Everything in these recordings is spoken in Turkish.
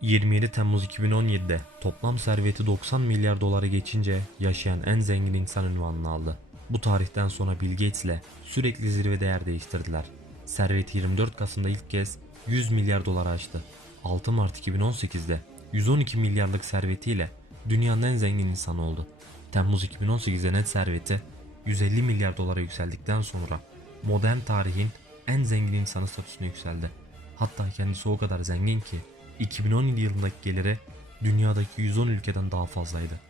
27 Temmuz 2017'de toplam serveti 90 milyar dolara geçince yaşayan en zengin insan ünvanını aldı. Bu tarihten sonra Bill Gates ile sürekli zirve değer değiştirdiler. Serveti 24 Kasım'da ilk kez 100 milyar dolara aştı. 6 Mart 2018'de 112 milyarlık servetiyle dünyanın en zengin insanı oldu. Temmuz 2018'de net serveti 150 milyar dolara yükseldikten sonra modern tarihin en zengin insanı statüsüne yükseldi. Hatta kendisi o kadar zengin ki 2017 yılındaki geliri dünyadaki 110 ülkeden daha fazlaydı.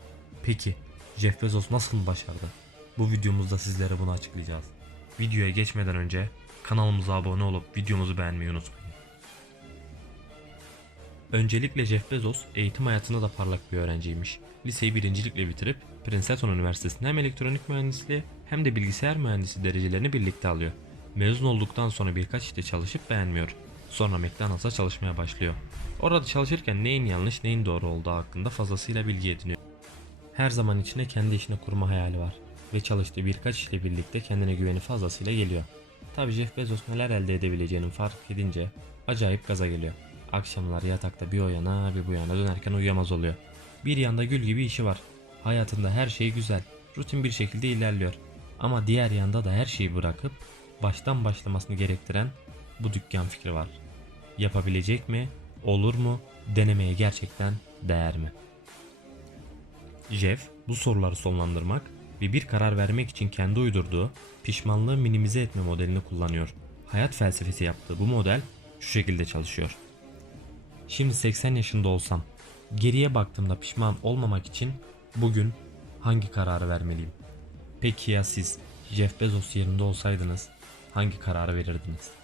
Peki Jeff Bezos nasıl başardı? Bu videomuzda sizlere bunu açıklayacağız. Videoya geçmeden önce kanalımıza abone olup videomuzu beğenmeyi unutmayın. Öncelikle Jeff Bezos eğitim hayatında da parlak bir öğrenciymiş. Liseyi birincilikle bitirip Princeton Üniversitesi'nde hem elektronik mühendisliği hem de bilgisayar mühendisi derecelerini birlikte alıyor. Mezun olduktan sonra birkaç işte çalışıp beğenmiyor. Sonra McDonald's'a çalışmaya başlıyor. Orada çalışırken neyin yanlış neyin doğru olduğu hakkında fazlasıyla bilgi ediniyor. Her zaman içine kendi işini kurma hayali var ve çalıştığı birkaç işle birlikte kendine güveni fazlasıyla geliyor. Tabi Jeff Bezos neler elde edebileceğinin fark edince acayip gaza geliyor. Akşamlar yatakta bir o yana bir bu yana dönerken uyuyamaz oluyor. Bir yanda gül gibi işi var. Hayatında her şey güzel, rutin bir şekilde ilerliyor. Ama diğer yanda da her şeyi bırakıp baştan başlamasını gerektiren bu dükkan fikri var. Yapabilecek mi? Olur mu? Denemeye gerçekten değer mi? Jeff bu soruları sonlandırmak ve bir karar vermek için kendi uydurduğu pişmanlığı minimize etme modelini kullanıyor. Hayat felsefesi yaptığı bu model şu şekilde çalışıyor. Şimdi 80 yaşında olsam, geriye baktığımda pişman olmamak için bugün hangi kararı vermeliyim? Peki ya siz Jeff Bezos yerinde olsaydınız hangi kararı verirdiniz?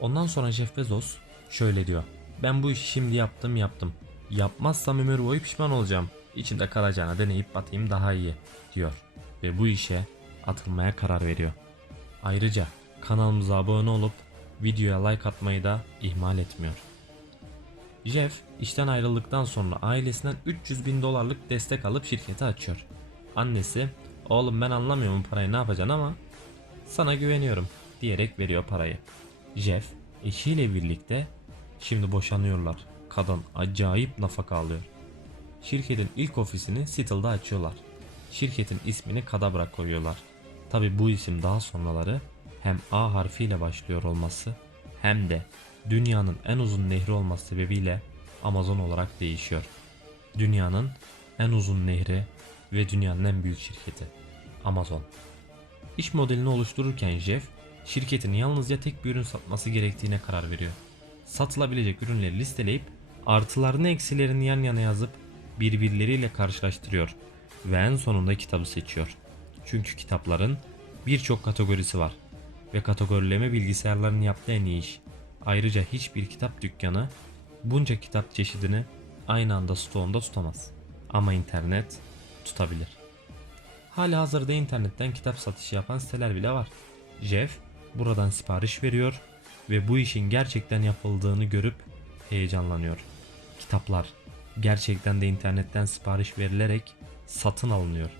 Ondan sonra Jeff Bezos şöyle diyor. Ben bu işi şimdi yaptım yaptım. Yapmazsam ömür boyu pişman olacağım. İçimde kalacağına deneyip batayım daha iyi diyor. Ve bu işe atılmaya karar veriyor. Ayrıca kanalımıza abone olup videoya like atmayı da ihmal etmiyor. Jeff işten ayrıldıktan sonra ailesinden 300 bin dolarlık destek alıp şirketi açıyor. Annesi oğlum ben anlamıyorum parayı ne yapacaksın ama sana güveniyorum diyerek veriyor parayı. Jeff eşiyle birlikte şimdi boşanıyorlar. Kadın acayip nafaka alıyor. Şirketin ilk ofisini Seattle'da açıyorlar. Şirketin ismini Kadabra koyuyorlar. Tabi bu isim daha sonraları hem A harfiyle başlıyor olması hem de dünyanın en uzun nehri olması sebebiyle Amazon olarak değişiyor. Dünyanın en uzun nehri ve dünyanın en büyük şirketi Amazon. İş modelini oluştururken Jeff, şirketin yalnızca tek bir ürün satması gerektiğine karar veriyor. Satılabilecek ürünleri listeleyip artılarını eksilerini yan yana yazıp birbirleriyle karşılaştırıyor ve en sonunda kitabı seçiyor. Çünkü kitapların birçok kategorisi var ve kategorileme bilgisayarların yaptığı en iyi iş. Ayrıca hiçbir kitap dükkanı bunca kitap çeşidini aynı anda stoğunda tutamaz. Ama internet tutabilir. Hala hazırda internetten kitap satışı yapan siteler bile var. Jeff buradan sipariş veriyor ve bu işin gerçekten yapıldığını görüp heyecanlanıyor. Kitaplar gerçekten de internetten sipariş verilerek satın alınıyor.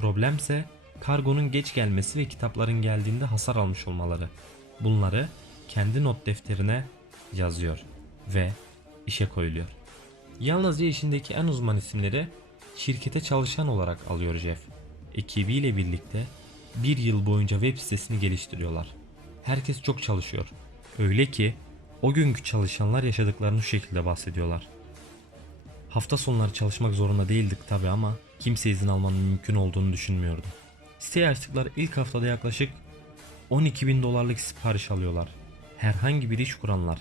Problemse kargonun geç gelmesi ve kitapların geldiğinde hasar almış olmaları. Bunları kendi not defterine yazıyor ve işe koyuluyor. Yalnızca işindeki en uzman isimleri şirkete çalışan olarak alıyor Jeff. Ekibiyle birlikte bir yıl boyunca web sitesini geliştiriyorlar. Herkes çok çalışıyor. Öyle ki o günkü çalışanlar yaşadıklarını şu şekilde bahsediyorlar. Hafta sonları çalışmak zorunda değildik tabi ama kimse izin almanın mümkün olduğunu düşünmüyordum. Siteyi açtıkları ilk haftada yaklaşık 12 bin dolarlık sipariş alıyorlar. Herhangi bir iş kuranlar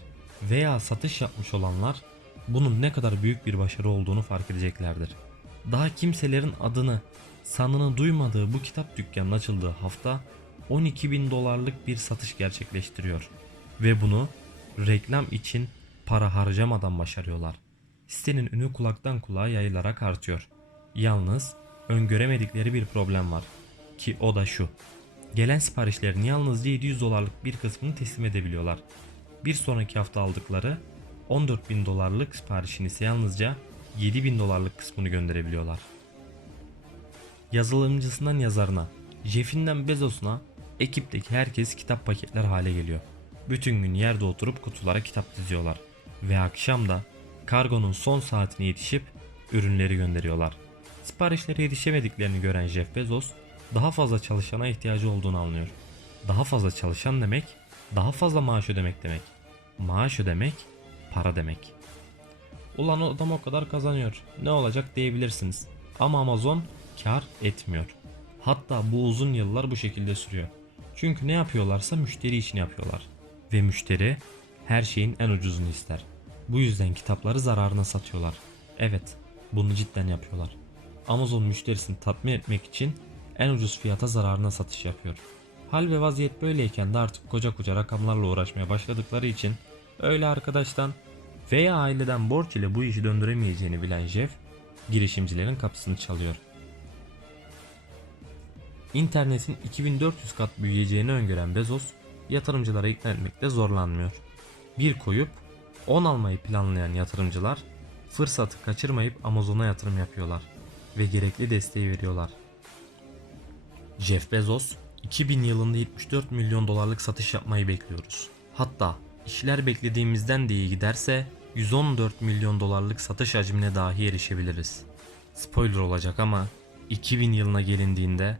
veya satış yapmış olanlar bunun ne kadar büyük bir başarı olduğunu fark edeceklerdir. Daha kimselerin adını, sanını duymadığı bu kitap dükkanının açıldığı hafta 12 bin dolarlık bir satış gerçekleştiriyor. Ve bunu reklam için para harcamadan başarıyorlar. Sitenin ünü kulaktan kulağa yayılarak artıyor. Yalnız öngöremedikleri bir problem var. Ki o da şu. Gelen siparişlerin yalnızca 700 dolarlık bir kısmını teslim edebiliyorlar. Bir sonraki hafta aldıkları 14 bin dolarlık siparişin ise yalnızca 7 bin dolarlık kısmını gönderebiliyorlar. Yazılımcısından yazarına, Jeff'inden Bezos'una ekipteki herkes kitap paketler hale geliyor. Bütün gün yerde oturup kutulara kitap diziyorlar. ve akşam da kargonun son saatine yetişip ürünleri gönderiyorlar. Siparişlere yetişemediklerini gören Jeff Bezos daha fazla çalışana ihtiyacı olduğunu anlıyor. Daha fazla çalışan demek, daha fazla maaş ödemek demek. Maaş ödemek, para demek. Ulan o adam o kadar kazanıyor. Ne olacak diyebilirsiniz. Ama Amazon kar etmiyor. Hatta bu uzun yıllar bu şekilde sürüyor. Çünkü ne yapıyorlarsa müşteri için yapıyorlar. Ve müşteri her şeyin en ucuzunu ister. Bu yüzden kitapları zararına satıyorlar. Evet, bunu cidden yapıyorlar. Amazon müşterisini tatmin etmek için en ucuz fiyata zararına satış yapıyor. Hal ve vaziyet böyleyken de artık koca koca rakamlarla uğraşmaya başladıkları için öyle arkadaştan veya aileden borç ile bu işi döndüremeyeceğini bilen Jeff girişimcilerin kapısını çalıyor. İnternetin 2400 kat büyüyeceğini öngören Bezos yatırımcılara ikna etmekte zorlanmıyor. Bir koyup 10 almayı planlayan yatırımcılar fırsatı kaçırmayıp Amazon'a yatırım yapıyorlar ve gerekli desteği veriyorlar. Jeff Bezos 2000 yılında 74 milyon dolarlık satış yapmayı bekliyoruz. Hatta işler beklediğimizden de iyi giderse 114 milyon dolarlık satış hacmine dahi erişebiliriz. Spoiler olacak ama 2000 yılına gelindiğinde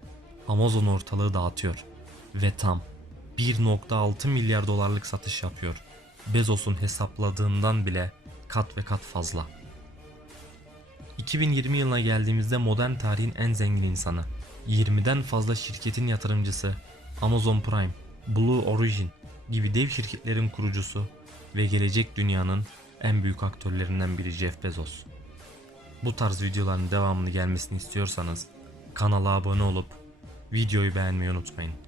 Amazon ortalığı dağıtıyor ve tam 1.6 milyar dolarlık satış yapıyor. Bezos'un hesapladığından bile kat ve kat fazla. 2020 yılına geldiğimizde modern tarihin en zengin insanı, 20'den fazla şirketin yatırımcısı, Amazon Prime, Blue Origin gibi dev şirketlerin kurucusu ve gelecek dünyanın en büyük aktörlerinden biri Jeff Bezos. Bu tarz videoların devamını gelmesini istiyorsanız kanala abone olup videoyu beğenmeyi unutmayın.